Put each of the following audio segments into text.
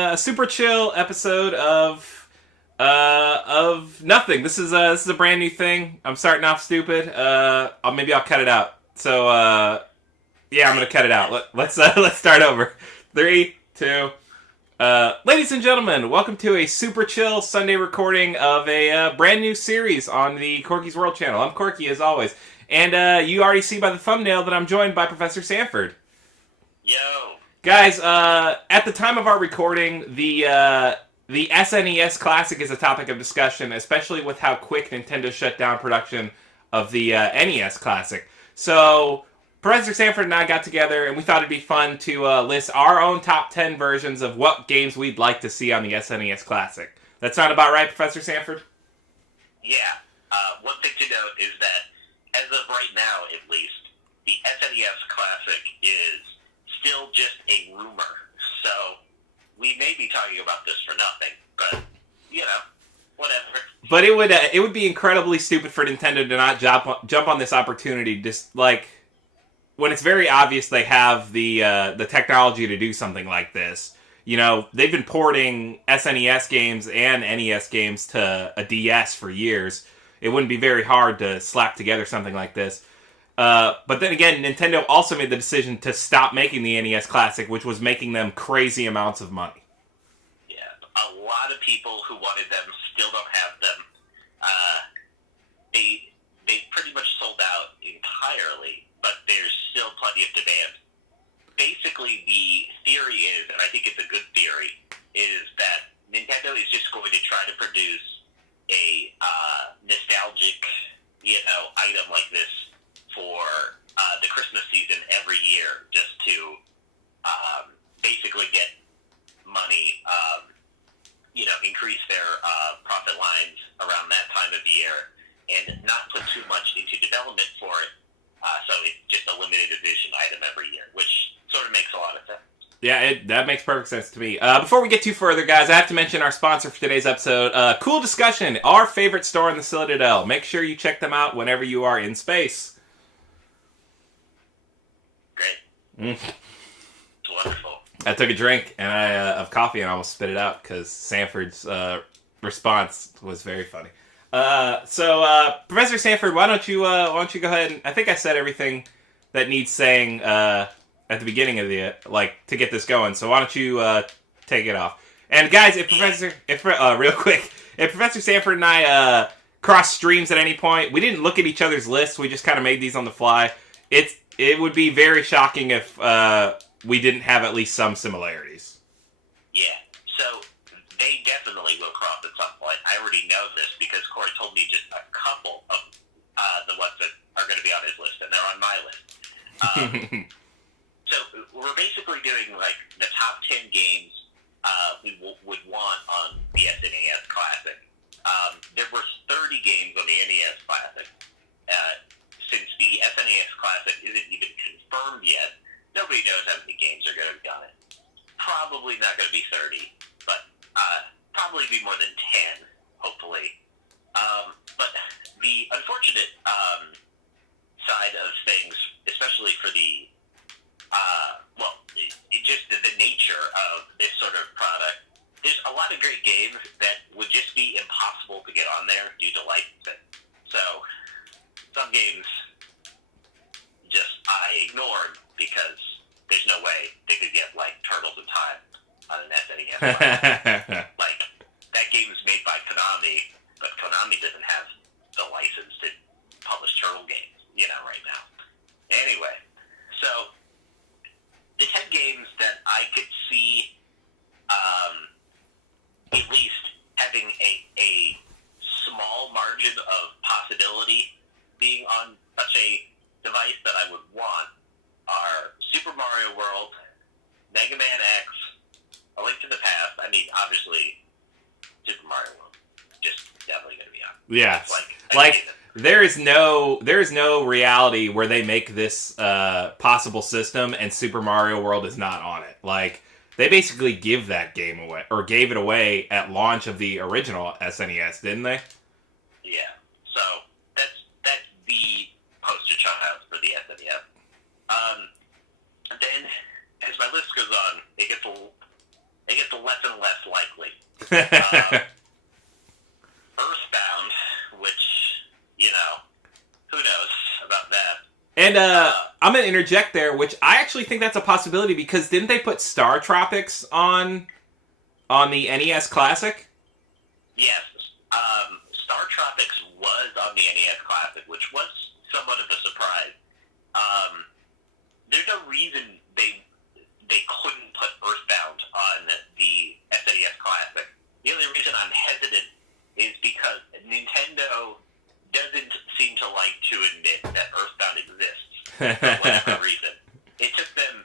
A super chill episode of nothing. This is a brand new thing. I'm starting off stupid. Maybe I'll cut it out. So yeah, I'm gonna cut it out. Let's start over. 3, 2. Ladies and gentlemen, welcome to a super chill Sunday recording of a brand new series on the Corky's World channel. I'm Corky as always, and you already see by the thumbnail that I'm joined by Professor Sanford. Yo. Guys, at the time of our recording, the SNES Classic is a topic of discussion, especially with how quick Nintendo shut down production of the NES Classic. So, Professor Sanford and I got together, and we thought it'd be fun to list our own top 10 versions of what games we'd like to see on the SNES Classic. That sound about right, Professor Sanford? Yeah. One thing to note is that, as of right now at least, the SNES Classic is still just a rumor. So, we may be talking about this for nothing, but, you know, whatever. But it would be incredibly stupid for Nintendo to not jump on this opportunity, just like when it's very obvious they have the technology to do something like this. You know, they've been porting SNES games and NES games to a DS for years. It wouldn't be very hard to slap together something like this. But then again, Nintendo also made the decision to stop making the NES Classic, which was making them crazy amounts of money. Yeah, a lot of people who wanted them still don't have them. They pretty much sold out entirely, but there's still plenty of demand. Basically, the theory is, and I think it's a good theory, is that Nintendo is just going to try to produce a nostalgic, item like this for the Christmas season every year, just to basically get money, increase their profit lines around that time of year, and not put too much into development for it. So it's just a limited edition item every year, which sort of makes a lot of sense. Yeah, that makes perfect sense to me. Before we get too further, guys, I have to mention our sponsor for today's episode, Cool Discussion, our favorite store in the Citadel. Make sure you check them out whenever you are in space. Great. Wonderful. I took a drink of coffee and I almost spit it out because Sanford's response was very funny. So Professor Sanford, why don't you go ahead and I think I said everything that needs saying at the beginning of to get this going. So why don't you take it off? And guys, real quick, if Professor Sanford and I cross streams at any point, we didn't look at each other's lists. We just kind of made these on the fly. It would be very shocking if we didn't have at least some similarities. Yeah. So they definitely will cross at some point. I already know this because Corey told me just a couple of the ones that are going to be on his list, and they're on my list. So we're basically doing like the top 10 games we would want on the SNES Classic. There were 30 games on the NES Classic. Since the SNES Classic isn't even confirmed yet, nobody knows how many games are going to be on it. Probably not going to be 30, but probably be more than 10, hopefully. But the unfortunate side of things, especially for the just the nature of this sort of product, there's a lot of great games that would just be impossible to get on there due to licensing. So some games I ignored because there's no way they could get like Turtles in Time on an SNES. Like that game is made by Konami, but Konami doesn't have the license to publish Turtle games, right now. Anyway, so the 10 games that I could see at least having a small margin of possibility being on such a device that I would want are Super Mario World, Mega Man X, A Link to the Past. I mean, obviously, Super Mario World just definitely going to be on. Yeah, there is no reality where they make this possible system and Super Mario World is not on it. Like, they basically give that game away, or gave it away at launch of the original SNES, didn't they? Yeah. So that's the poster child for the SNES. Then, as my list goes on, it gets less and less likely. Earthbound, which, who knows about that. And I'm going to interject there, which I actually think that's a possibility, because didn't they put Star Tropics on the NES Classic? Yes. Star Tropics was on the NES Classic, which was somewhat of a surprise. There's no reason they couldn't put Earthbound on the SNES Classic. The only reason I'm hesitant is because Nintendo doesn't seem to like to admit that Earthbound exists for whatever reason. It took them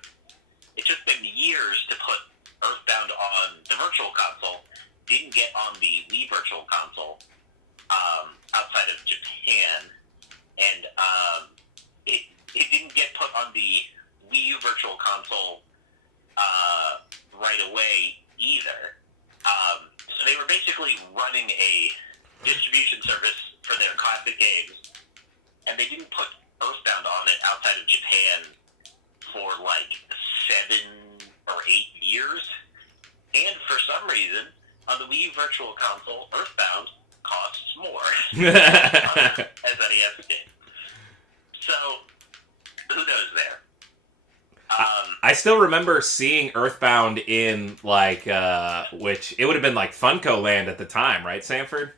years to put Earthbound on the Virtual Console. Didn't get on the Wii Virtual Console outside of Japan, and it didn't get put on the Wii U Virtual Console right away either. So they were basically running a distribution service for their classic games, and they didn't put Earthbound on it outside of Japan for like 7 or 8 years. And for some reason, on the Wii Virtual Console, Earthbound costs more as NES did. So, who knows there? I still remember seeing Earthbound in, like, which, it would have been, like, Funko Land at the time, right, Sanford?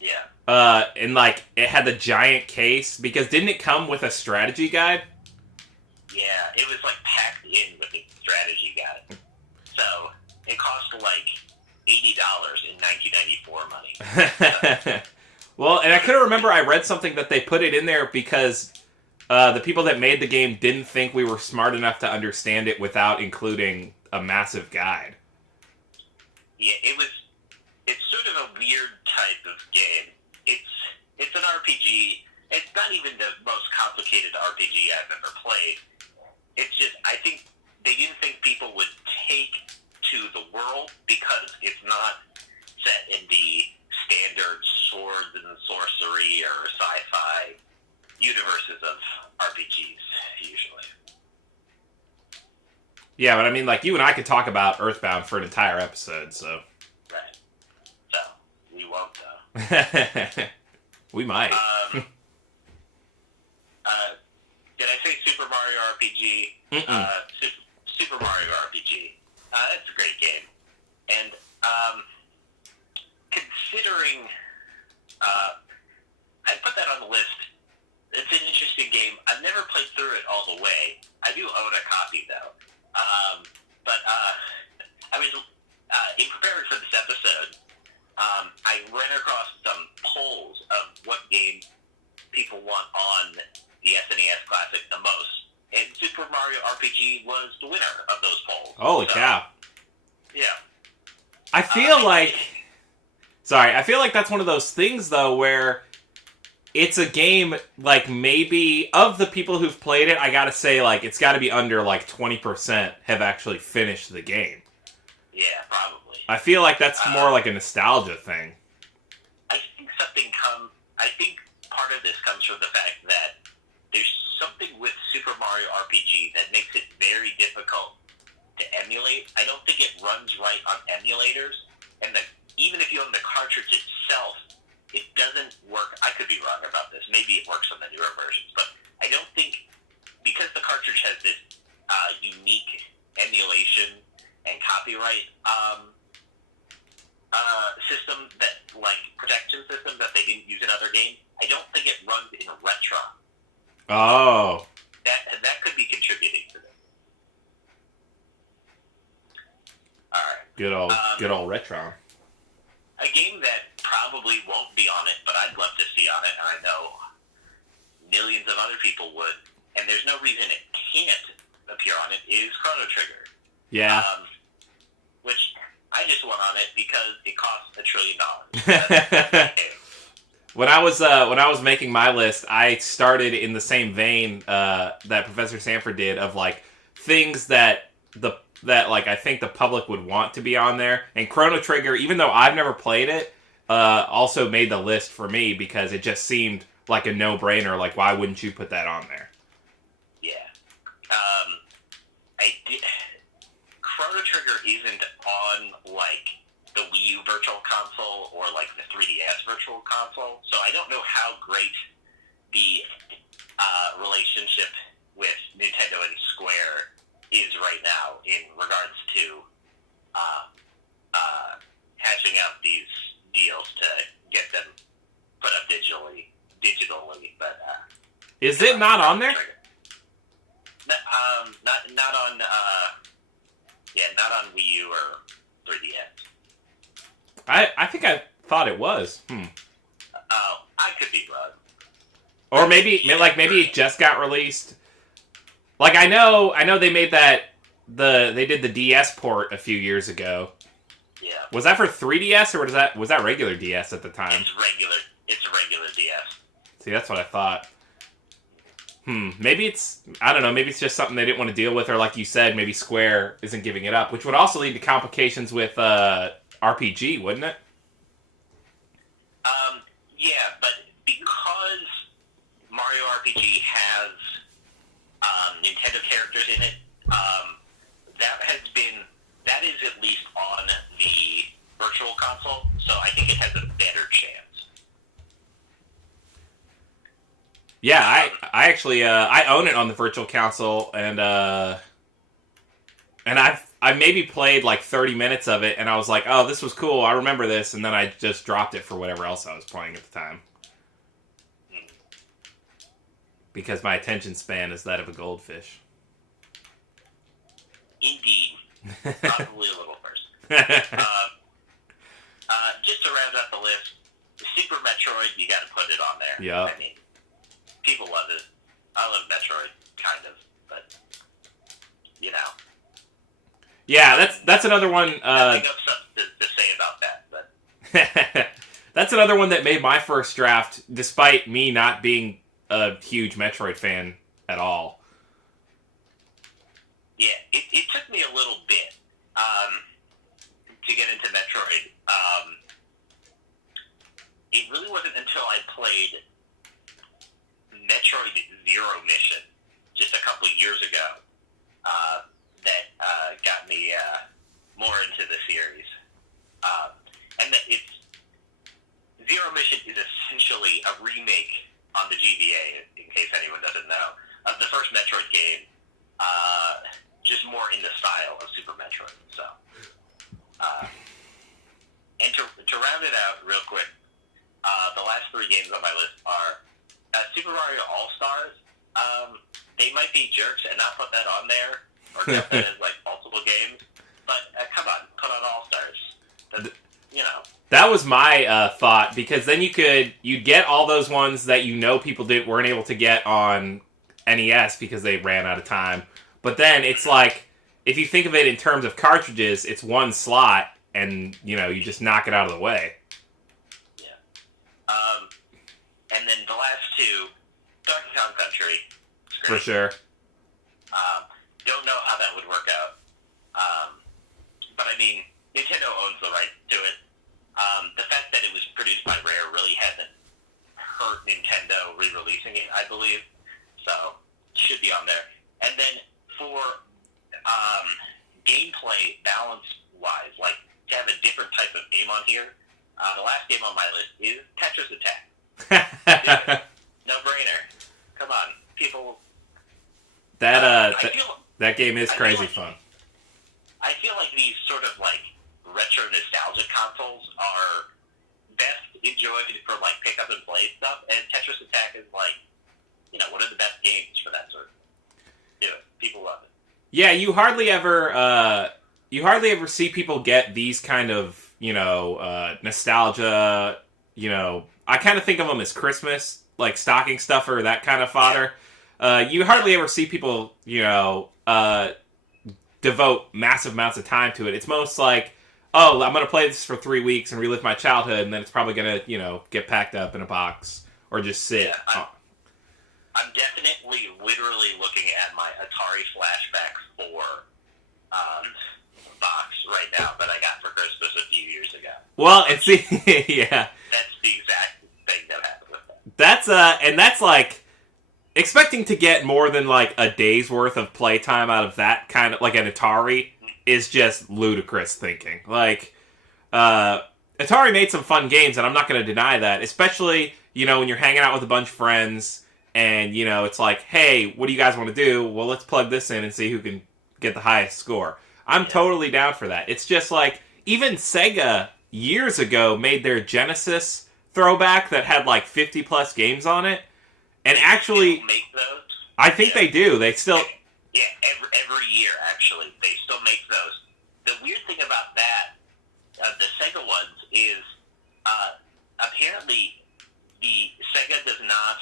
Yeah. And, like, it had the giant case, because didn't it come with a strategy guide? Yeah, it was, like, packed in with the strategy guide. So, it cost, like, $80 in 1994 money. Well, and I couldn't remember, I read something that they put it in there because the people that made the game didn't think we were smart enough to understand it without including a massive guide. Yeah, it's sort of a weird type of game. It's an RPG. It's not even the most complicated RPG I've ever played. It's just, I think they didn't think people would take to the world because it's not set in the standard swords and sorcery or sci-fi universes of RPGs, usually. Yeah, but I mean, like, you and I could talk about Earthbound for an entire episode, so... Right. So, we won't, though. We might. Did I say Super Mario RPG? Super Mario RPG. It's a great game. And, considering, I put that on the list. It's an interesting game. I've never played through it all the way. I do own a copy, though. But I was, in preparing for this episode, I ran across some polls of what games people want on the SNES Classic the most. And Super Mario RPG was the winner of those polls. Holy cow. Yeah. I feel I feel like that's one of those things, though, where it's a game, like, maybe, of the people who've played it, I gotta say, like, it's gotta be under, like, 20% have actually finished the game. Yeah, probably. I feel like that's more like a nostalgia thing. I think part of this comes from the fact that there's something with Super Mario RPG that makes it very difficult to emulate. I don't think it runs right on emulators, and that even if you own the cartridge itself, it doesn't work. I could be wrong about this. Maybe it works on the newer versions, but I don't think, because the cartridge has this unique emulation and copyright system, that, like, protection system that they didn't use in other games, I don't think it runs in retro. Oh. That could be contributing to this. Alright. Good old Retron. A game that probably won't be on it, but I'd love to see on it, and I know millions of other people would, and there's no reason it can't appear on it, is Chrono Trigger. Yeah. Which I just want on it because it costs $1 trillion. When I was making my list, I started in the same vein that Professor Sanford did, of, like, things that I think the public would want to be on there. And Chrono Trigger, even though I've never played it, also made the list for me because it just seemed like a no-brainer. Like, why wouldn't you put that on there? Yeah. Chrono Trigger isn't on, Virtual Console, so I don't know how great the relationship with Nintendo and Square is right now in regards to hashing out these deals to get them put up digitally. But is it not on there? Not on not on Wii U or 3DS. I think I thought it was. Oh, I could be wrong. Or maybe it just got released. Like I know they made they did the DS port a few years ago. Yeah. Was that for 3DS or was that regular DS at the time? It's regular DS. See, that's what I thought. Maybe I don't know, maybe it's just something they didn't want to deal with, or like you said, maybe Square isn't giving it up, which would also lead to complications with RPG, wouldn't it? Yeah, but because Mario RPG has Nintendo characters in it, that is at least on the Virtual Console, so I think it has a better chance. Yeah, I actually I own it on the Virtual Console, and I maybe played like 30 minutes of it, and I was like, oh, this was cool, I remember this, and then I just dropped it for whatever else I was playing at the time. Because my attention span is that of a goldfish. Indeed. Probably a little first. Just to round out the list, the Super Metroid, you gotta put it on there. Yeah. I mean, people love it. I love Metroid, kind of, but, you know. Yeah, that's another one. Nothing else to say about that, but... That's another one that made my first draft, despite me not being a huge Metroid fan at all. Yeah, it took me a little bit to get into Metroid. It really wasn't until I played Metroid Zero Mission just a couple of years ago that got me more into the series. And that Zero Mission is essentially a remake on the GBA, in case anyone doesn't know, of the first Metroid game, just more in the style of Super Metroid. So, and to round it out real quick, the last three games on my list are Super Mario All-Stars. They might be jerks and not put that on there, or count that as like multiple games, but come on, put on All-Stars. You know. That was my thought, because then you'd get all those ones that people weren't able to get on NES because they ran out of time. But then it's like, if you think of it in terms of cartridges, it's one slot, and you just knock it out of the way. Yeah. And then the last two, Donkey Kong Country. For sure. Don't know how that would work out. But I mean, Nintendo owns the right to it. The fact that it was produced by Rare really hasn't hurt Nintendo re-releasing it, I believe. So, should be on there. And then for gameplay balance-wise, like to have a different type of game on here, the last game on my list is Tetris Attack. No-brainer. Come on, people. That game is crazy fun. I feel like these sort of like retro nostalgia consoles are best enjoyed for like pick up and play stuff, and Tetris Attack is like, one of the best games for that sort of people love it. Yeah, you hardly ever see people get these kind of nostalgia. I kind of think of them as Christmas, like stocking stuffer, that kind of fodder. You hardly ever see people devote massive amounts of time to it. It's most like, oh, I'm going to play this for 3 weeks and relive my childhood, and then it's probably going to, get packed up in a box or just sit. Yeah, I'm definitely literally looking at my Atari Flashback 4 box right now that I got for Christmas a few years ago. Well, it's yeah. That's the exact thing that happened with that. That's like expecting to get more than like a day's worth of playtime out of that kind of like an Atari is just ludicrous thinking. Like, Atari made some fun games, and I'm not going to deny that. Especially, when you're hanging out with a bunch of friends, and it's like, hey, what do you guys want to do? Well, let's plug this in and see who can get the highest score. I'm totally down for that. It's just like, even Sega years ago made their Genesis throwback that had like 50 plus games on it, and actually, make those. I think they do. They still. Yeah, every year, actually. They still make those. The weird thing about that, the Sega ones, is apparently the Sega does not...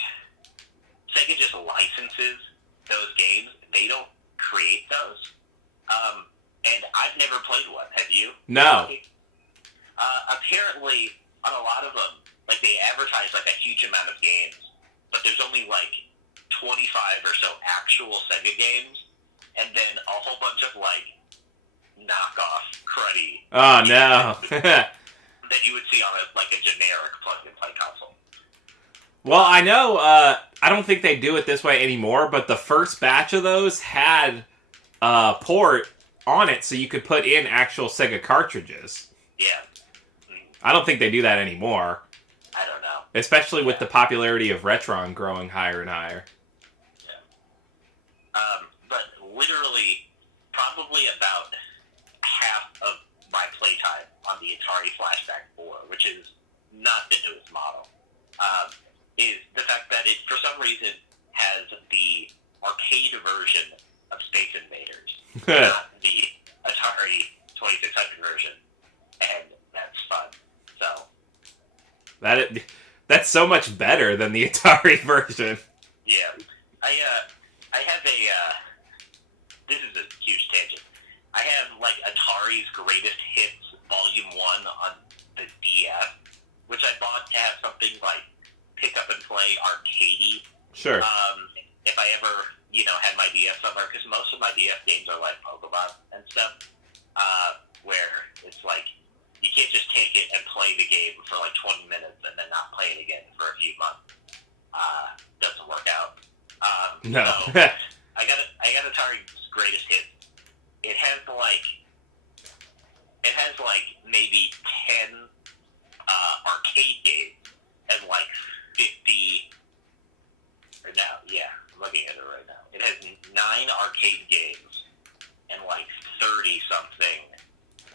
Sega just licenses those games. They don't create those. And I've never played one. Have you? No. Apparently, on a lot of them, like, they advertise, like, a huge amount of games, but there's only, like, 25 or so actual Sega games, and then a whole bunch of, like, knockoff cruddy. Oh, no. that you would see on a generic plug-and-play console. Well, I know, I don't think they do it this way anymore, but the first batch of those had a port on it so you could put in actual Sega cartridges. Yeah. I don't think they do that anymore. I don't know. Especially with the popularity of Retron growing higher and higher. But literally, probably about half of my playtime on the Atari Flashback 4, which is not the newest model, is the fact that it, for some reason, has the arcade version of Space Invaders, not the Atari 2600 version, and that's fun. So that's so much better than the Atari version. Yeah, I have a. This is a huge tangent. I have like Atari's Greatest Hits Volume 1 on the DS, which I bought to have something like pick up and play arcadey. Sure. If I ever, had my DS somewhere, because most of my DS games are like Pokemon and stuff, where it's like, you can't just take it and play the game for like 20 minutes and then not play it again for a few months. Doesn't work out. No. So I got Atari's Greatest Hits. It has maybe 10 arcade games and like 50. I'm looking at it right now. It has 9 arcade games and like 30 something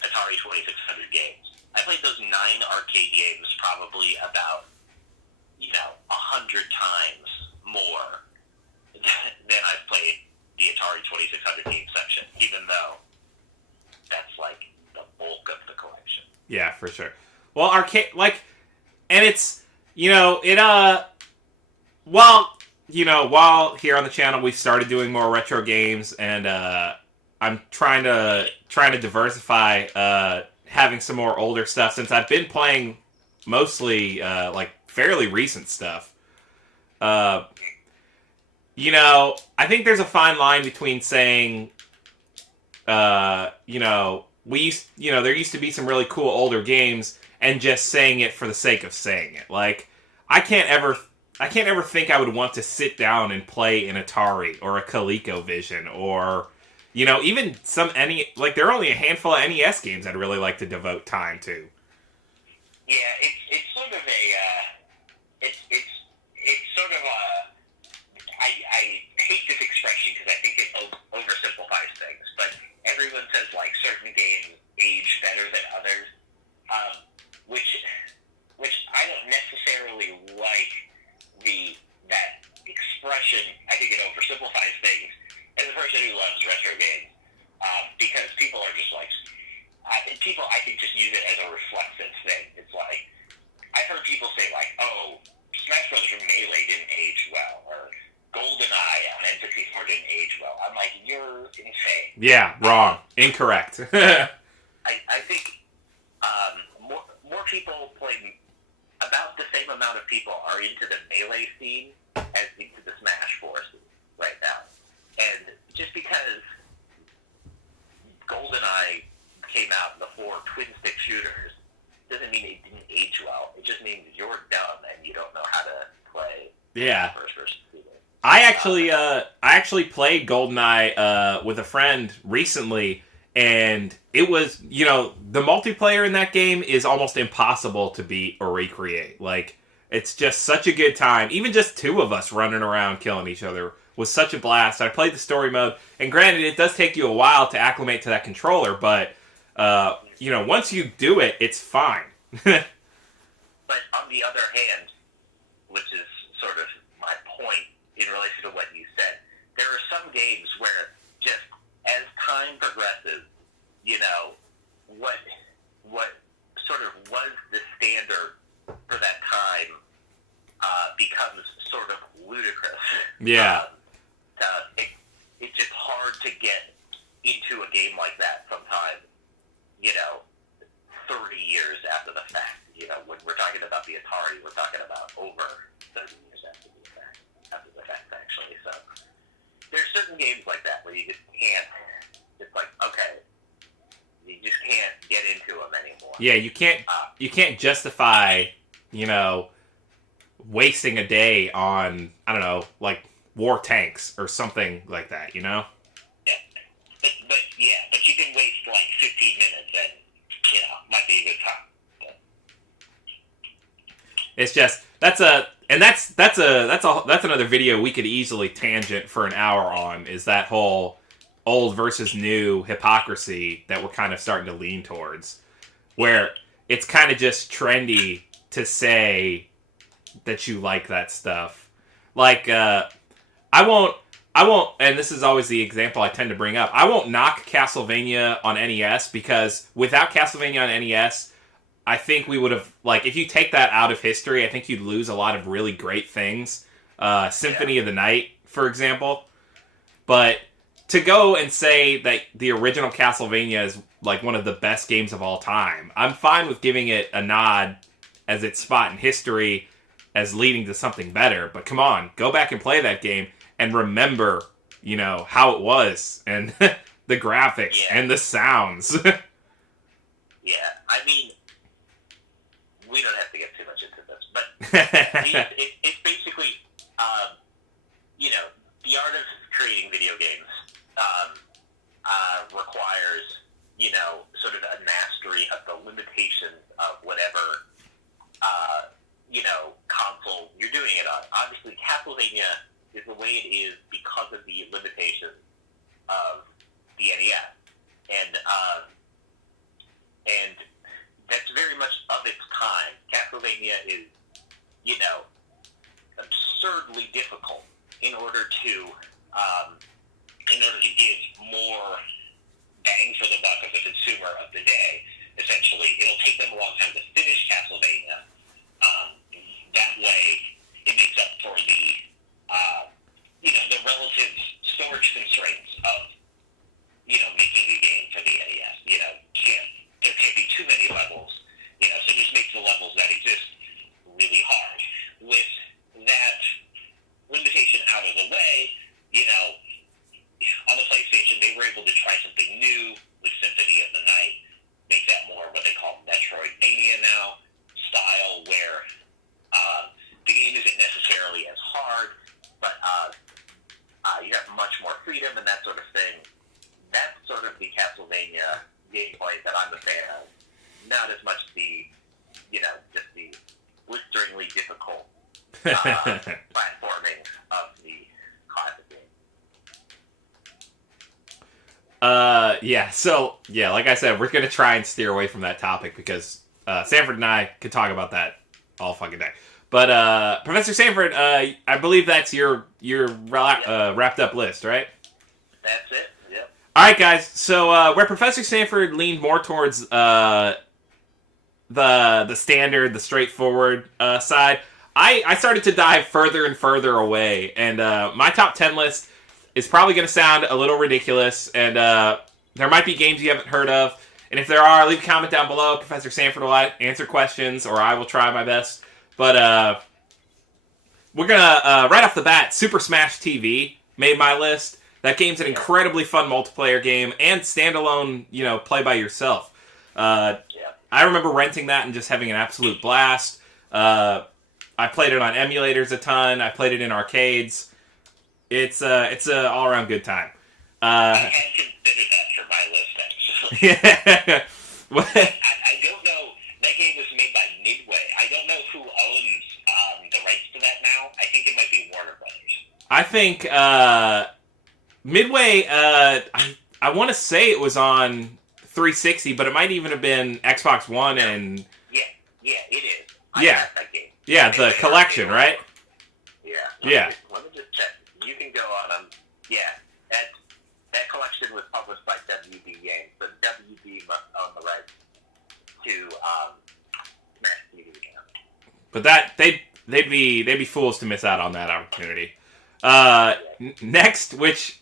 Atari 2600 games. I played those 9 arcade games probably about 100 times more than I've played the Atari 2600 game section, even though that's like the bulk of the collection. Yeah, for sure. Well, arcade, and it's, while here on the channel we've started doing more retro games, and I'm trying to diversify, having some more older stuff, since I've been playing mostly fairly recent stuff. I think there's a fine line between saying, there used to be some really cool older games, and just saying it for the sake of saying it. Like, I can't ever think I would want to sit down and play an Atari or a ColecoVision or, even there are only a handful of NES games I'd really like to devote time to. Yeah, it's sort of I hate this expression because I think it oversimplifies things, but everyone says like certain games age better than others, which I don't necessarily like that expression. I think it oversimplifies things as a person who loves retro games, because people are just like, people I think just use it as a reflexive thing. It's like, I've heard people say like, oh, Smash Brothers or Melee didn't age well, or GoldenEye on N64 didn't age well. I'm like, you're insane. Yeah, wrong. Incorrect. I think more people play, about the same amount of people are into the Melee scene as into the Smash forces right now. And just because GoldenEye came out before twin-stick shooters doesn't mean it didn't age well. It just means you're dumb and you don't know how to play first versus shooter. I actually played GoldenEye with a friend recently, And it was, you know, the multiplayer in that game is almost impossible to beat or recreate. Like, it's just such a good time. Even just two of us running around killing each other was such a blast. I played the story mode, and granted, it does take you a while to acclimate to that controller, but, you know, once you do it, it's fine. But on the other hand, which is sort of my point in relation to what you said, there are some games where just as time progresses, you know, what sort of was the standard for that time becomes sort of ludicrous. Yeah. It's just hard to get into a game like that sometimes, you know, 30 years after the fact. You know, when we're talking about the Atari, we're talking about over 30 years after the fact, actually. So there's certain games like that where you just can't, it's like, okay, you just can't get into them anymore. Yeah, you can't justify, you know, wasting a day on, I don't know, like war tanks or something like that, you know? Yeah. But you can waste like 15 minutes and, you know, might be a good time. It's just that's another video we could easily tangent for an hour on, is that whole old versus new hypocrisy that we're kind of starting to lean towards, where it's kind of just trendy to say that you like that stuff. Like I won't, and this is always the example I tend to bring up. I won't knock Castlevania on NES, because without Castlevania on NES, I think we would have, like, if you take that out of history, I think you'd lose a lot of really great things. Symphony of the Night, for example. But to go and say that the original Castlevania is, like, one of the best games of all time, I'm fine with giving it a nod as its spot in history as leading to something better. But come on, go back and play that game and remember, you know, how it was, and the graphics, and the sounds. Yeah, I mean, we don't have to get too much into this, but it's basically, you know, the art of creating video games requires, you know, sort of a mastery of the limitations of whatever, you know, console you're doing it on. Obviously, Castlevania is the way it is because of the limitations of the NES. And that's very much of its kind. Castlevania is, you know, absurdly difficult in order to give more bang for the buck of the consumer of the day. Essentially, it'll take them a long time to finish Castlevania. That way, it makes up for the, you know, the relative storage constraints of, you know, making a game for the NES. You know, there can't be too many levels, you know, so just make the levels that exist really hard. With that limitation out of the way, you know, on the PlayStation, they were able to try something new with Symphony of the Night, make that more what they call Metroidvania now style, where the game isn't necessarily as hard, but you have much more freedom and that sort of thing. That's sort of the Castlevania gameplay that I'm a fan of. Not as much the, you know, just the blisteringly difficult platforming of the classic game. Yeah, like I said, we're going to try and steer away from that topic, because Sanford and I could talk about that all fucking day. But Professor Sanford, I believe that's your wrapped up list, right? That's it. Yep. All right, guys. So where Professor Sanford leaned more towards the standard, the straightforward side, I started to dive further and further away, and my top 10 list is probably going to sound a little ridiculous, and there might be games you haven't heard of, and if there are, leave a comment down below. Professor Sanford will answer questions, or I will try my best. But we're going to, right off the bat, Super Smash TV made my list. That game's an incredibly fun multiplayer game and standalone, you know, play by yourself. I remember renting that and just having an absolute blast. I played it on emulators a ton. I played it in arcades. It's a all-around good time. I had considered that for my list, Yeah. What? I don't know. That game was made by Midway. I don't know who owns the rights to that now. I think it might be Warner Brothers. I think Midway. I want to say it was on 360, but it might even have been Xbox One and. Yeah, it is. Yeah. Got that game. Yeah, the collection, right? Yeah. Yeah. Let me just check. You can go on yeah. That collection was published by WB Games, but WB must own the rights to Smash TV again. But they'd be fools to miss out on that opportunity. Next, which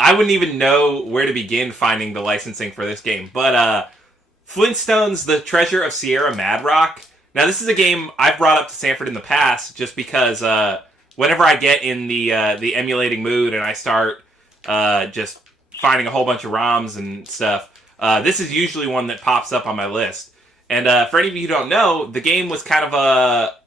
I wouldn't even know where to begin finding the licensing for this game, but Flintstones: The Treasure of Sierra Madrock. Now, this is a game I've brought up to Sanford in the past, just because whenever I get in the emulating mood and I start just finding a whole bunch of ROMs and stuff, this is usually one that pops up on my list. And for any of you who don't know, the game was kind of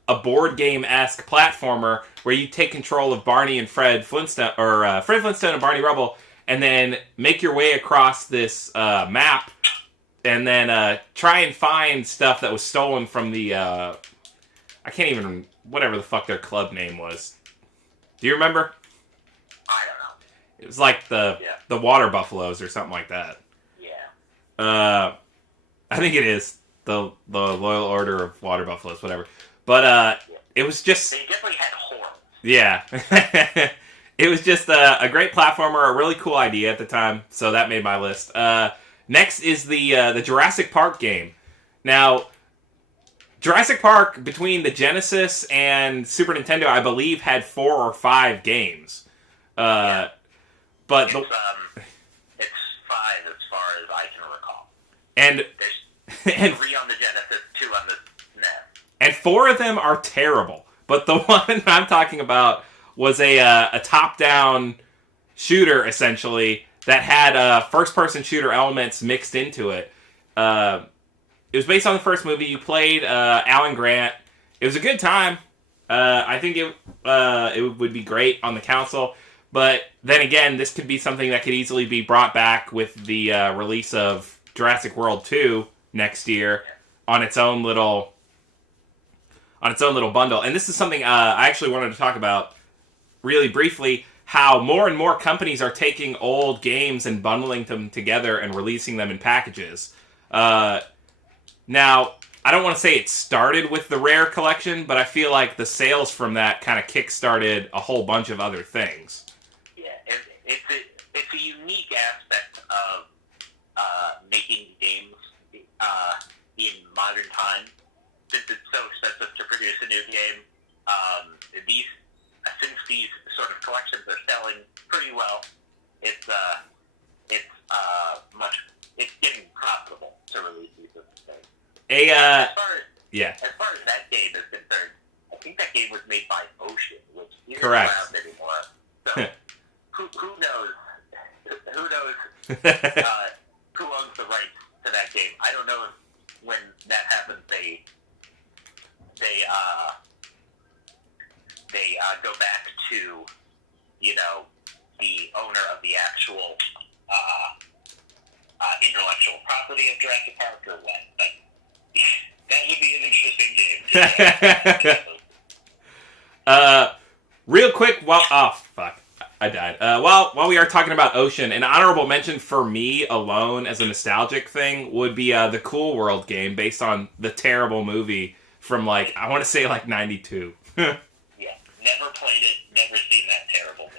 a board game-esque platformer where you take control of Barney and Fred Flintstone, or Fred Flintstone and Barney Rubble, and then make your way across this map, and then try and find stuff that was stolen from the I can't even, whatever the fuck their club name was. Do you remember? I don't know. It was like the Water Buffaloes or something like that. Yeah. I think it is the Loyal Order of Water Buffaloes, whatever. But it was just, They definitely had horns. yeah. It was just a great platformer, a really cool idea at the time, so that made my list. Next is the Jurassic Park game. Now, Jurassic Park, between the Genesis and Super Nintendo, I believe, had 4 or 5 games. But it's 5 as far as I can recall. And There's 3 on the Genesis, 2 on the SNES. And 4 of them are terrible. But the one I'm talking about was a top-down shooter, essentially, that had first-person shooter elements mixed into it. It was based on the first movie. You played Alan Grant. It was a good time. I think it would be great on the console. But then again, this could be something that could easily be brought back with the release of Jurassic World 2 next year on its own little bundle. And this is something I actually wanted to talk about really briefly, how more and more companies are taking old games and bundling them together and releasing them in packages. Now, I don't want to say it started with the Rare collection, but I feel like the sales from that kind of kick-started a whole bunch of other things. Yeah, it's a unique aspect of making games in modern times. Since it's so expensive to produce a new game, since these sort of collections are selling pretty well, it's getting profitable to release these sorts of things. As far as that game is concerned, I think that game was made by Ocean, which isn't Correct. around anymore. So who knows? Who knows who owns the rights to that game? I don't know if when that happens they go back to, the owner of the actual intellectual property of Jurassic Park or what. But that would be an interesting game. Real quick, I died. While we are talking about Ocean, an honorable mention for me alone as a nostalgic thing would be the Cool World game based on the terrible movie from, I want to say, 92. Yeah, never played it, never seen that terrible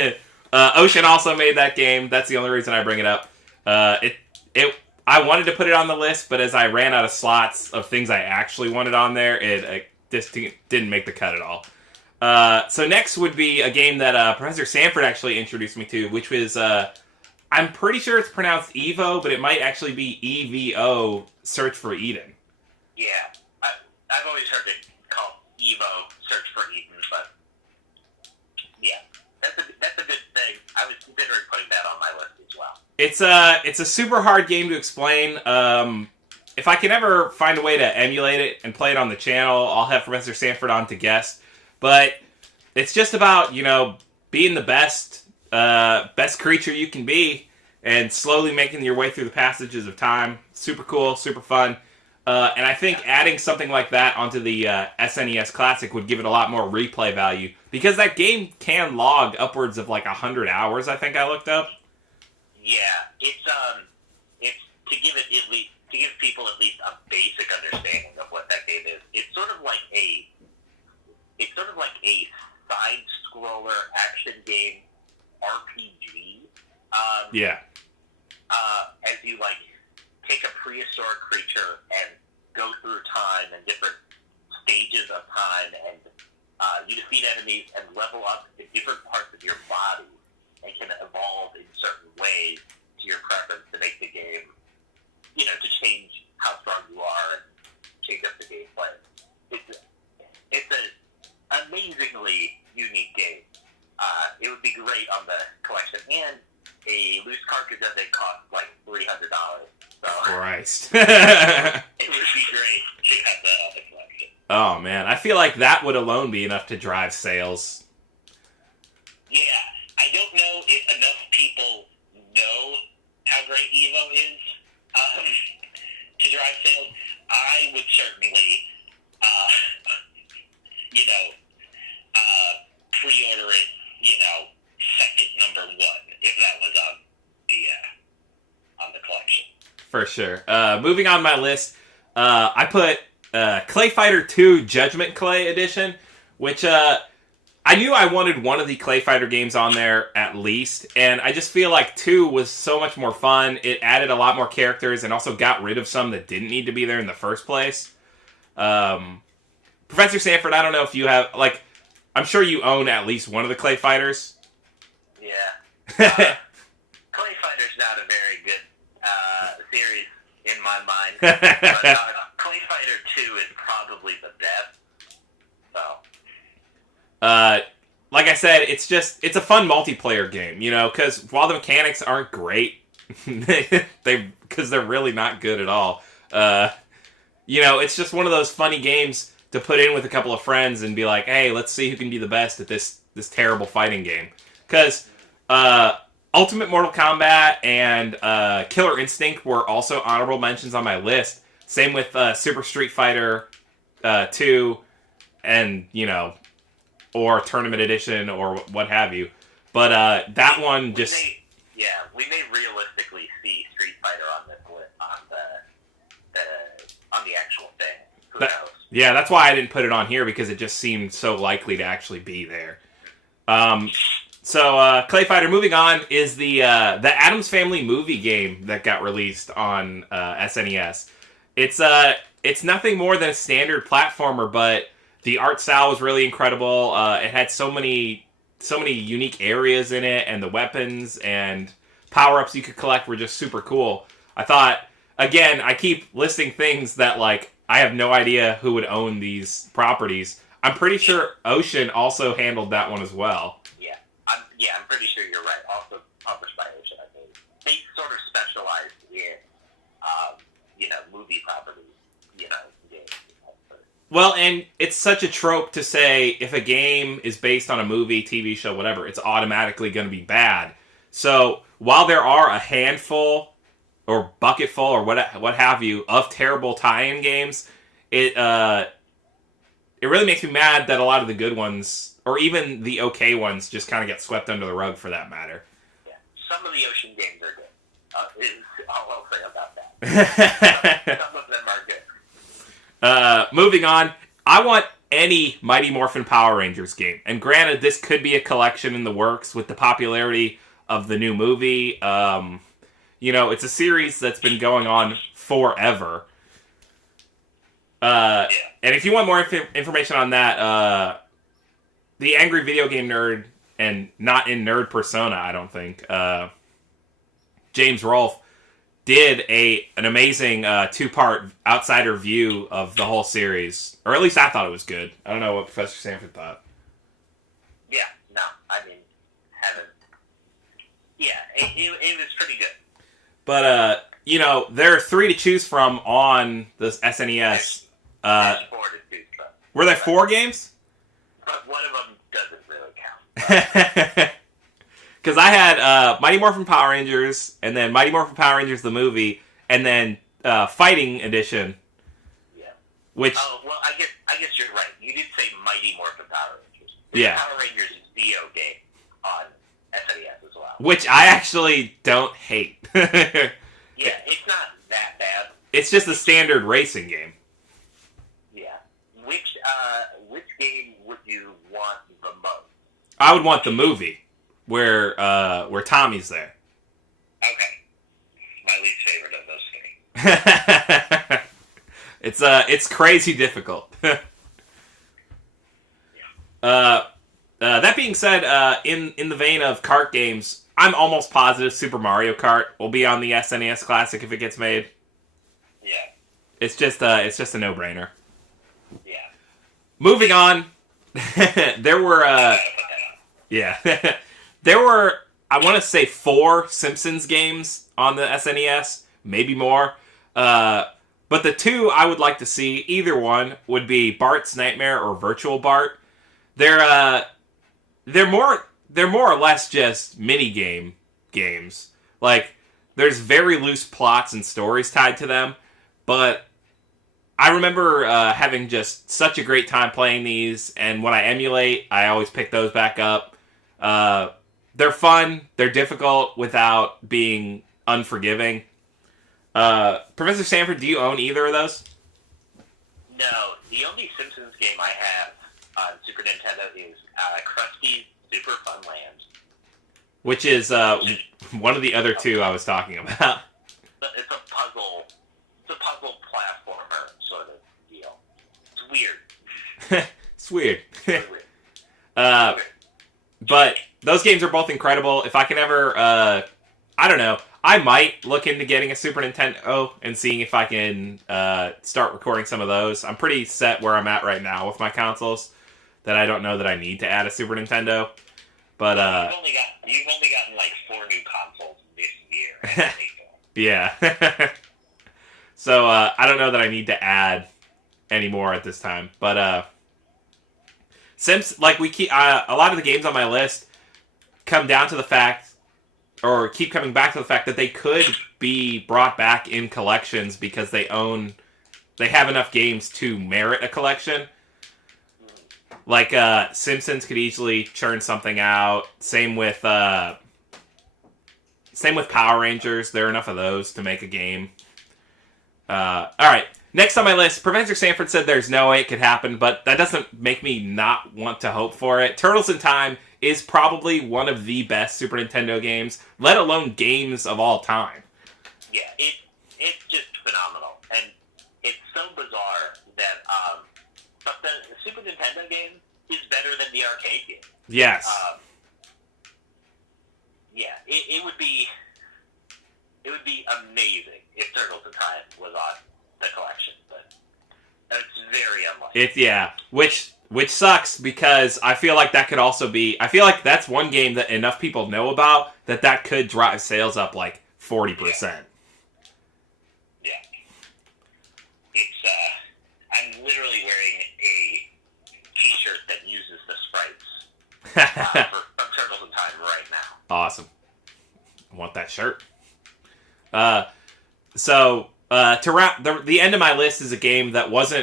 movie. Ocean also made that game. That's the only reason I bring it up. I wanted to put it on the list, but as I ran out of slots of things I actually wanted on there, it just didn't make the cut at all. So next would be a game that Professor Sanford actually introduced me to, which was, I'm pretty sure it's pronounced Evo, but it might actually be EVO, Search for Eden. Yeah, I've always heard it called Evo, Search for Eden, but yeah, that's a good thing. I was considering putting that on my list as well. It's a super hard game to explain. If I can ever find a way to emulate it and play it on the channel, I'll have Professor Sanford on to guest. But it's just about, being the best creature you can be and slowly making your way through the passages of time. Super cool, super fun. And I think adding something like that onto the SNES Classic would give it a lot more replay value, because that game can log upwards of like 100 hours, I think I looked up. Yeah, it's to give people at least a basic understanding of what that game is. It's sort of like a side scroller action game RPG. Yeah. As you like take a prehistoric creature and go through time and different stages of time, and you defeat enemies and level up in different parts of your body and can evolve in certain ways to your preference to make the game, to change how strong you are and change up the gameplay. It's an amazingly unique game. It would be great on the collection, and a loose cartridge of it costs like $300. So Christ. it would be great to have that on the collection. Oh man, I feel like that would alone be enough to drive sales. Yeah, I don't know if enough people know how great Evo is to drive sales. I would certainly, pre-order it, second number one, if that was on the collection. For sure. Moving on my list, I put Clay Fighter 2 Judgment Clay Edition, which I knew I wanted one of the Clay Fighter games on there at least, and I just feel like 2 was so much more fun. It added a lot more characters and also got rid of some that didn't need to be there in the first place. Professor Sanford, I don't know if you have, I'm sure you own at least one of the Clay Fighters. Yeah. Clay Fighter's not a very good series in my mind. But Clay Fighter 2 is probably the best. So. Like I said, it's a fun multiplayer game, because while the mechanics aren't great, because they're really not good at all, it's just one of those funny games to put in with a couple of friends and be like, hey, let's see who can be the best at this terrible fighting game. Because Ultimate Mortal Kombat and Killer Instinct were also honorable mentions on my list. Same with Super Street Fighter 2 and, or Tournament Edition or what have you. But that one just... we may realistically see Street Fighter on this list, on the actual thing. Who knows? Yeah, that's why I didn't put it on here, because it just seemed so likely to actually be there. So Clay Fighter, moving on, is the Addams Family movie game that got released on SNES. It's nothing more than a standard platformer, but the art style was really incredible. It had so many unique areas in it, and the weapons and power-ups you could collect were just super cool. I thought, again, I keep listing things that, I have no idea who would own these properties. I'm pretty sure Ocean also handled that one as well. I'm pretty sure you're right. Also published by Ocean, I think. They sort of specialized in, movie properties, games. Well, and it's such a trope to say if a game is based on a movie, TV show, whatever, it's automatically going to be bad. So while there are a handful or bucketful or what have you of terrible tie-in games, it really makes me mad that a lot of the good ones, or even the okay ones, just kind of get swept under the rug for that matter. Yeah, some of the Ocean games are good. Is all I'll say about that. Some of them are good. Moving on, I want any Mighty Morphin Power Rangers game. And granted, this could be a collection in the works with the popularity of the new movie. It's a series that's been going on forever. And if you want more information on that, the Angry Video Game Nerd, and not in nerd persona, I don't think, James Rolfe, did an amazing 2-part outsider view of the whole series. Or at least I thought it was good. I don't know what Professor Sanford thought. Yeah, no, I mean, haven't. Yeah, it was pretty good. But, there are 3 to choose from on the SNES. There's 4 to choose from. Were there 4 games? But one of them doesn't really count. Because I had Mighty Morphin Power Rangers, and then Mighty Morphin Power Rangers the movie, and then Fighting Edition. Yeah. Which? Oh well, I guess you're right. You did say Mighty Morphin Power Rangers. Yeah. Power Rangers video game on SNES as well. Which I actually don't hate. Yeah, it's not that bad. It's just a standard racing game. Yeah. Which game would you want the most? I would want the movie where Tommy's there. Okay. My least favorite of those three. It's crazy difficult. That being said, in the vein of kart games, I'm almost positive Super Mario Kart will be on the SNES Classic if it gets made. Yeah. It's just a no-brainer. Yeah. Moving on, there were there were, I want to say, 4 Simpsons games on the SNES, maybe more. But the 2 I would like to see, either one, would be Bart's Nightmare or Virtual Bart. They're more or less just mini games. Like, there's very loose plots and stories tied to them, but I remember having just such a great time playing these, and when I emulate, I always pick those back up. They're fun, they're difficult without being unforgiving. Professor Sanford, do you own either of those? No, the only Simpsons game I have on Super Nintendo is Krusty's Super Fun Land. Which is one of the other 2 I was talking about. It's a puzzle platformer sort of deal. It's weird. It's weird. It's weird. But those games are both incredible. If I can ever, I don't know, I might look into getting a Super Nintendo and seeing if I can start recording some of those. I'm pretty set where I'm at right now with my consoles, that I don't know that I need to add a Super Nintendo. But you've only gotten like 4 new consoles this year. Yeah. So I don't know that I need to add any more at this time. But like we keep a lot of the games on my list come down to the fact, or keep coming back to the fact, that they could be brought back in collections because they have enough games to merit a collection. Like Simpsons could easily churn something out. Same with Power Rangers. There are enough of those to make a game. All right. Next on my list, Professor Sanford said there's no way it could happen, but that doesn't make me not want to hope for it. Turtles in Time is probably one of the best Super Nintendo games, let alone games of all time. Yeah, it's just phenomenal, and it's so bizarre that but the Super Nintendo game is better than the arcade game. Yes. Yeah, it would be amazing if Turtles in Time was on the collection, but it's very unlikely. Which sucks, because I feel like that could also be, I feel like that's one game that enough people know about that could drive sales up like 40%. Yeah. It's I'm literally wearing a t-shirt that uses the sprites from Turtles in Time right now. Awesome. I want that shirt. So to wrap, the end of my list is a game that was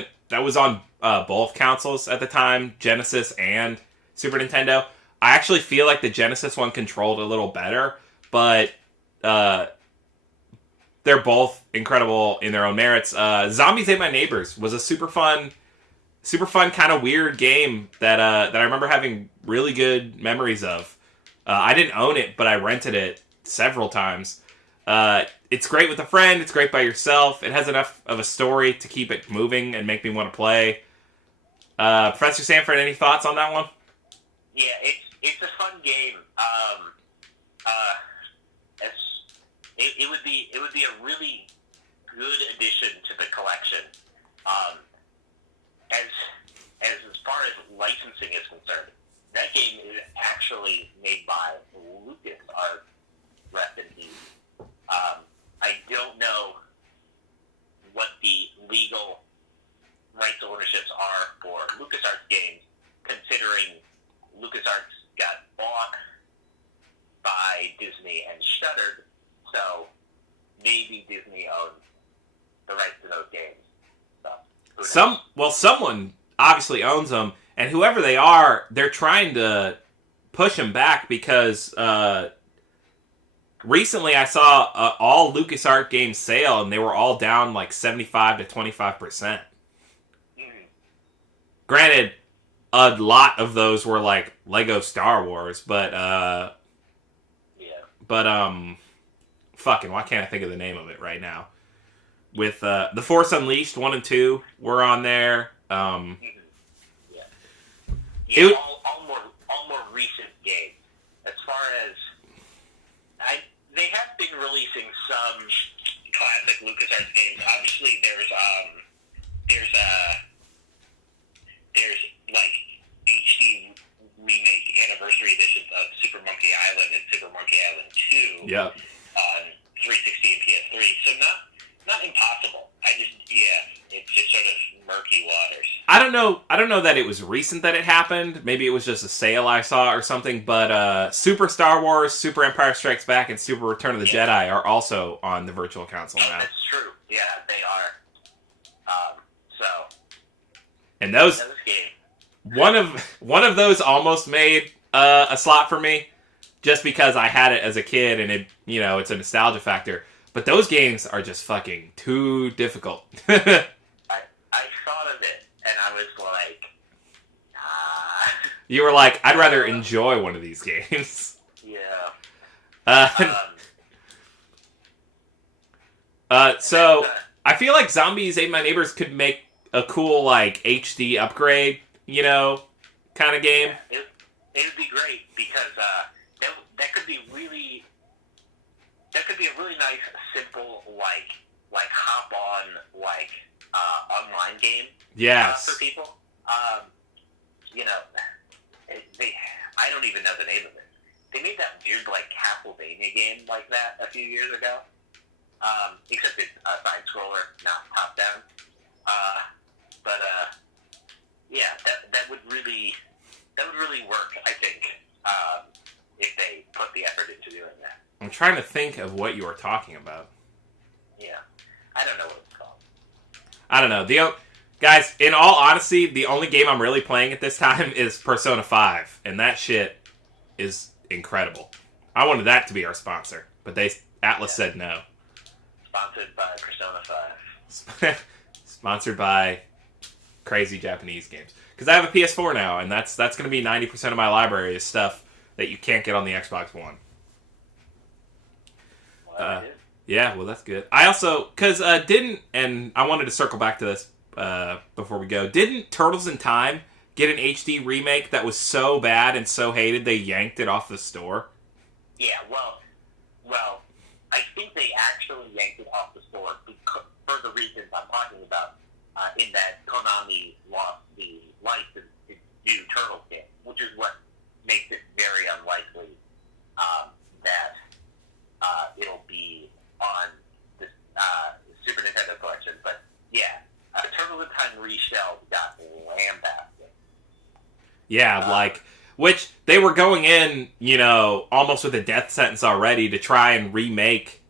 on both consoles at the time, Genesis and Super Nintendo. I actually feel like the Genesis one controlled a little better, but they're both incredible in their own merits. Zombies Ate My Neighbors was a super fun kind of weird game that I remember having really good memories of. I didn't own it, but I rented it several times. It's great with a friend. It's great by yourself. It has enough of a story to keep it moving and make me want to play. Professor Sanford, any thoughts on that one? Yeah, it's a fun game. It would be a really good addition to the collection. As far as licensing is concerned, that game is actually made by LucasArts. Rest in peace. I don't know what the legal rights ownerships are for LucasArts games, considering LucasArts got bought by shuttered, so maybe Disney owns the rights to those games. So, someone obviously owns them, and whoever they are, they're trying to push them back because recently I saw all LucasArts games sale, and they were all down like 75 to 25%. mm, Granted, a lot of those were like Lego Star Wars, but fucking, why can't I think of the name of it right now? With The Force Unleashed 1 and 2 were on there. All more recent games. As far as they have been releasing some classic LucasArts games. Obviously, there's like HD remake anniversary editions of Super Monkey Island and Super Monkey Island 2 Yep. on 360 and PS3. So not impossible. It's just sort of murky waters. I don't know that it was recent that it happened. Maybe it was just a sale I saw or something. But Super Star Wars, Super Empire Strikes Back, and Super Return of the Jedi are also on the Virtual Console now. That's true. Yeah, they are. And those one of those almost made a slot for me, just because I had it as a kid and it's a nostalgia factor. But those games are just fucking too difficult. I thought of it, and I was like, You were like, I'd rather enjoy one of these games. Yeah. So I feel like Zombies Ate My Neighbors could make a cool like HD upgrade, kind of game. It would be great because that could be really. That could be a really nice, simple, like hop on, online game. Yes. For people. I don't even know the name of it. They made that weird, Castlevania game like that a few years ago. Except it's a side scroller, not top down. That would really work, I think, if they put the effort into doing that. I'm trying to think of what you are talking about. Yeah. I don't know what it's called. I don't know. Guys, in all honesty, the only game I'm really playing at this time is Persona 5, and that shit is incredible. I wanted that to be our sponsor, but Atlas said no. Sponsored by Persona 5. Sponsored by crazy Japanese games. Because I have a PS4 now, and that's going to be 90% of my library is stuff that you can't get on the Xbox One. Yeah, well, that's good. I also, because and I wanted to circle back to this before we go, didn't Turtles in Time get an HD remake that was so bad and so hated they yanked it off the store? Yeah, well, I think they actually yanked it off the store for the reasons I'm talking about, in that Konami lost the license to do Turtles games, which is what makes it very unlikely that it'll be on the Super Nintendo collection. But yeah, Turtles in Time Reshelled got lambasted. Yeah, which they were going in, almost with a death sentence already to try and remake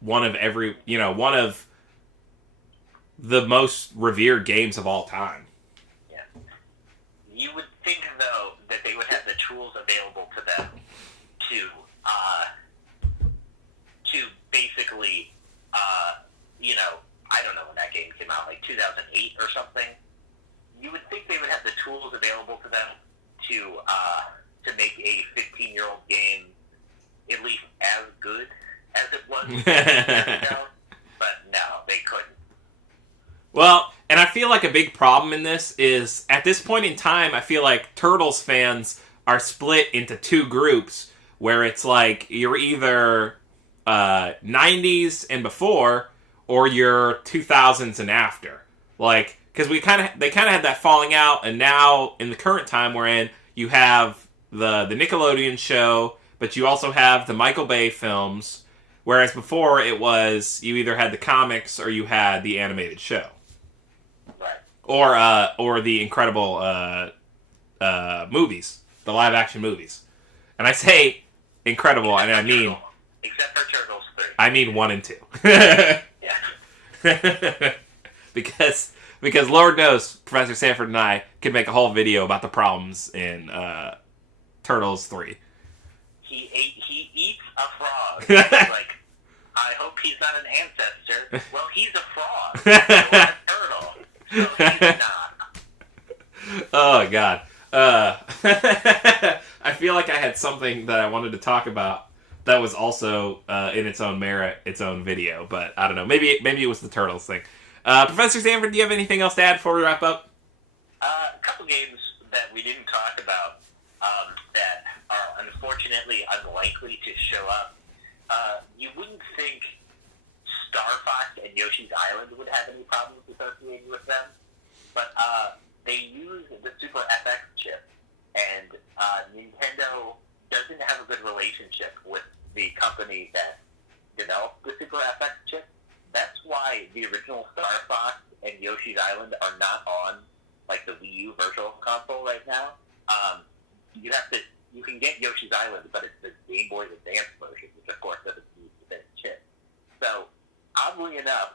one of the most revered games of all time. Yeah. You would think, though, that they would have the tools available to them to basically, I don't know when that game came out, 2008 or something. You would think they would have the tools available to them to make a 15-year-old game at least as good as it was 15 years ago, but no, they couldn't. Well, and I feel like a big problem in this is, at this point in time, I feel like Turtles fans are split into two groups, where it's like, you're either 90s and before, or you're 2000s and after. Because they kind of had that falling out, and now, in the current time we're in, you have the Nickelodeon show, but you also have the Michael Bay films, whereas before it was, you either had the comics or you had the animated show. Right. Or the incredible movies, the live action movies. And I say incredible, and I Except for Turtles 3. I mean 1 and 2. Yeah. because Lord knows Professor Sanford and I could make a whole video about the problems in Turtles 3. He eats a frog. It's like, I hope he's not an ancestor. Well, he's a frog. He's a turtle. So he's not. Oh, God. I feel like I had something that I wanted to talk about that was also in its own merit, its own video, but I don't know. Maybe it was the Turtles thing. Professor Sanford, do you have anything else to add before we wrap up? A couple games that we didn't talk about that are unfortunately unlikely to show up. You wouldn't think Star Fox and Yoshi's Island would have any problems associated with them, but they use the Super FX chip, and Nintendo doesn't have a good relationship with the company that developed the Super FX chip. That's why the original Star Fox and Yoshi's Island are not on like the Wii U Virtual Console right now. You can get Yoshi's Island, but it's the Game Boy Advance version, which of course doesn't use the same chip. So, oddly enough,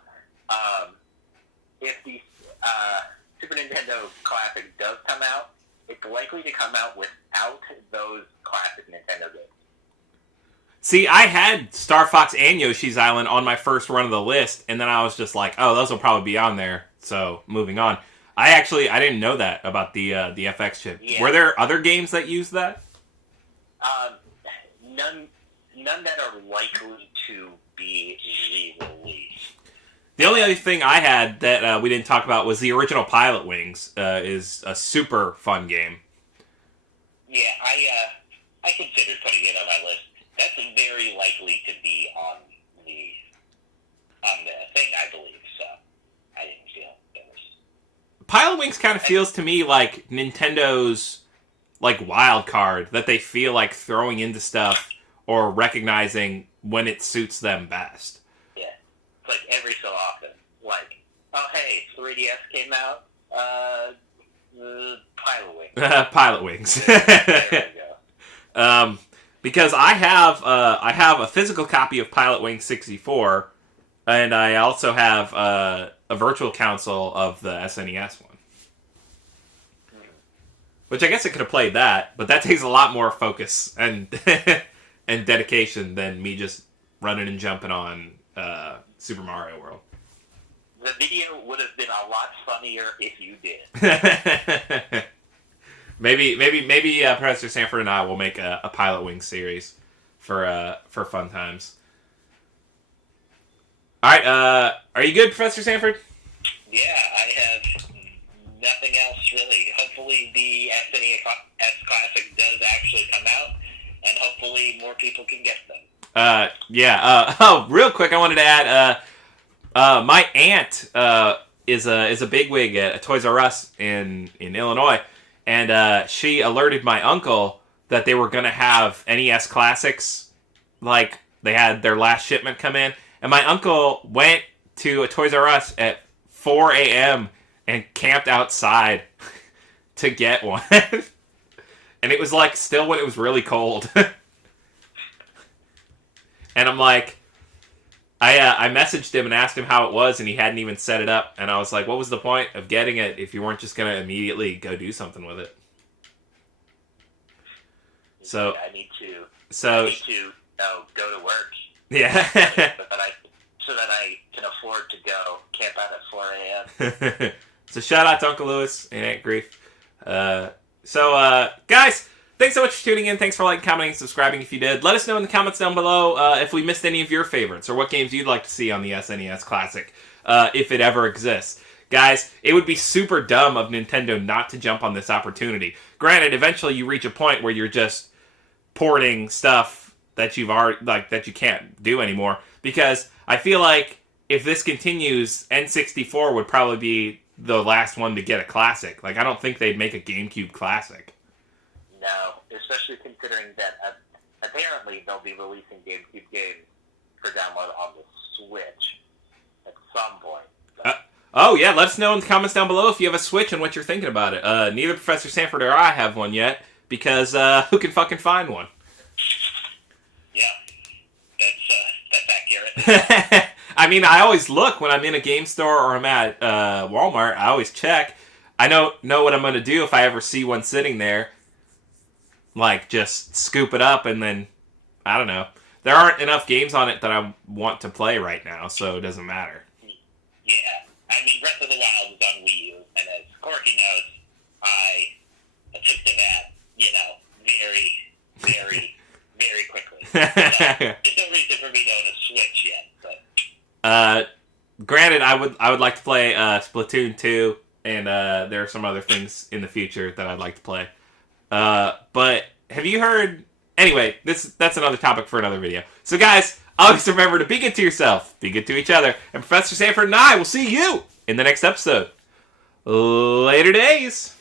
if the Super Nintendo Classic does come out, it's likely to come out without those classic Nintendo games. See, I had Star Fox and Yoshi's Island on my first run of the list, and then I was just like, oh, those will probably be on there, so moving on. I didn't know that about the FX chip. Yeah. Were there other games that used that? None that are likely to be re-released. The only other thing I had that we didn't talk about was the original Pilot Wings. Is a super fun game. Yeah, I considered putting it on my list. That's very likely to be on the thing, I believe. So I didn't feel there was. Pilot Wings kind of feels to me like Nintendo's like wild card that they feel like throwing into stuff or recognizing when it suits them best. Yeah, it's like every so often, like, oh hey, 3DS came out, Pilot Wings. Pilot Wings. There we go. Because I have a physical copy of Pilot Wings 64, and I also have a virtual console of the SNES one. Which I guess I could have played that, but that takes a lot more focus and and dedication than me just running and jumping on Super Mario World. The video would have been a lot funnier if you did. maybe Professor Sanford and I will make a Pilot Wings series for fun times. All right, are you good, Professor Sanford? Yeah, I have nothing else really. Hopefully the SNES Classic does actually come out, and hopefully more people can get them. Real quick, I wanted to add, my aunt is a bigwig at a Toys R Us in Illinois, and she alerted my uncle that they were going to have NES Classics, like they had their last shipment come in, and my uncle went to a Toys R Us at 4 a.m. and camped outside to get one. And it was like still when it was really cold. And I'm like, I messaged him and asked him how it was, and he hadn't even set it up. And I was like, what was the point of getting it if you weren't just going to immediately go do something with it? So I need to go to work. Yeah. so that I can afford to go camp out at 4 a.m. So shout out to Uncle Lewis and Aunt Grief. Guys, thanks so much for tuning in. Thanks for liking, commenting, and subscribing if you did. Let us know in the comments down below if we missed any of your favorites or what games you'd like to see on the SNES Classic, if it ever exists. Guys, it would be super dumb of Nintendo not to jump on this opportunity. Granted, eventually you reach a point where you're just porting stuff that you've already, that you can't do anymore. Because I feel like if this continues, N64 would probably be the last one to get a classic. I don't think they'd make a GameCube classic. No, especially considering that apparently they'll be releasing GameCube games for download on the Switch at some point. So. Yeah, let us know in the comments down below if you have a Switch and what you're thinking about it. Neither Professor Sanford or I have one yet, because who can fucking find one? Yeah, that's I mean, I always look when I'm in a game store or I'm at Walmart. I always check. I know what I'm going to do if I ever see one sitting there. Like, just scoop it up and then, I don't know. There aren't enough games on it that I want to play right now, so it doesn't matter. Yeah. I mean, Breath of the Wild is on Wii U, and as Corky knows, I took to that, very, very, very quickly. So, there's no reason for me to own a Switch yet, but... Granted, I would like to play Splatoon 2, and there are some other things in the future that I'd like to play. But have you heard... Anyway, that's another topic for another video. So guys, always remember to be good to yourself, be good to each other, and Professor Sanford and I will see you in the next episode. Later days!